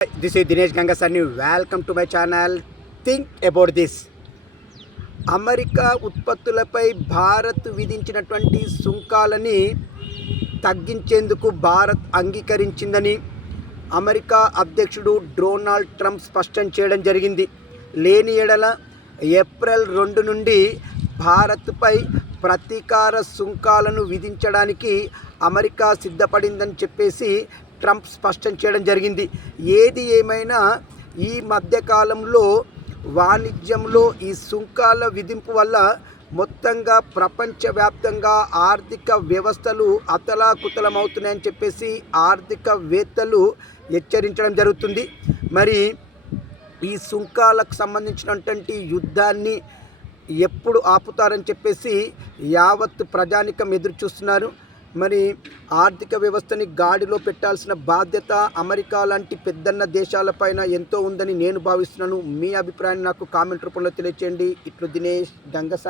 This ఈ Dinesh Gangasani welcome to my channel think about this America ఉత్పత్తులపై భారత్ విధించినటువంటి సుంకాలని తగ్గించేందుకు భారత్ అంగీకరించిందని అమెరికా అధ్యక్షుడు డొనాల్డ్ ట్రంప్ స్పష్టం చేయడం జరిగింది. లేని ఎడల ఏప్రిల్ రెండు నుండి భారత్పై ప్రతీకార సుంకాలను విధించడానికి అమెరికా సిద్ధపడిందని చెప్పేసి ట్రంప్ స్పష్టం చేయడం జరిగింది. ఏది ఏమైనా ఈ మధ్యకాలంలో వాణిజ్యంలో ఈ సుంకాల విధింపు వల్ల మొత్తంగా ప్రపంచవ్యాప్తంగా ఆర్థిక వ్యవస్థలు అతలాకుతలమవుతున్నాయని చెప్పేసి ఆర్థికవేత్తలు హెచ్చరించడం జరుగుతుంది. మరి ఈ సుంకాలకు సంబంధించినటువంటి యుద్ధాన్ని ఎప్పుడు ఆపుతారని చెప్పేసి యావత్ ప్రజానికం ఎదురు చూస్తున్నారు మరి ఆర్థిక వ్యవస్థని గాడిలో పెట్టాల్సిన బాధ్యత అమెరికా లాంటి పెద్దన్న దేశాలపైన ఎంతో ఉందని నేను భావిస్తున్నాను. మీ అభిప్రాయాన్ని నాకు కామెంట్ రూపంలో తెలియచేయండి. ఇట్లు దినేష్ గంగసాని